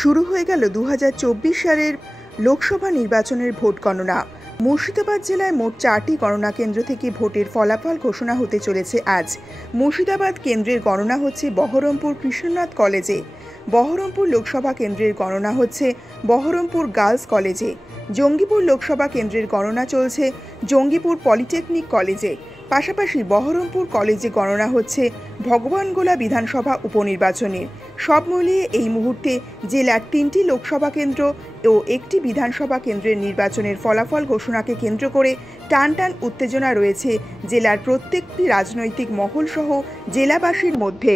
শুরু হয়ে গেল 2024 সালের লোকসভা নির্বাচনের ভোট গণনা। মুর্শিদাবাদ জেলায় মোট 4টি গণনা কেন্দ্র থেকে ভোটের ফলাফল ঘোষণা হতে চলেছে আজ। মুর্শিদাবাদ কেন্দ্রের গণনা হচ্ছে বহরমপুর কৃষ্ণনাথ কলেজে। বহরমপুর লোকসভা কেন্দ্রের গণনা হচ্ছে বহরমপুর গার্লস কলেজে। জঙ্গিপুর লোকসভা কেন্দ্রের গণনা চলছে জঙ্গিপুর পলিটেকনিক কলেজে। পাশাপাশি বহরমপুর কলেজে গণনা হচ্ছে ভগবানগোলা বিধানসভা উপনির্বাচনের। সব মিলিয়ে এই মুহূর্তে জেলার 3টি লোকসভা কেন্দ্র ও একটি বিধানসভা কেন্দ্রের নির্বাচনের ফলাফল ঘোষণাকে কেন্দ্র করে টানটান উত্তেজনা রয়েছে জেলার প্রত্যেকটি রাজনৈতিক মহল সহ জেলাবাসীর মধ্যে।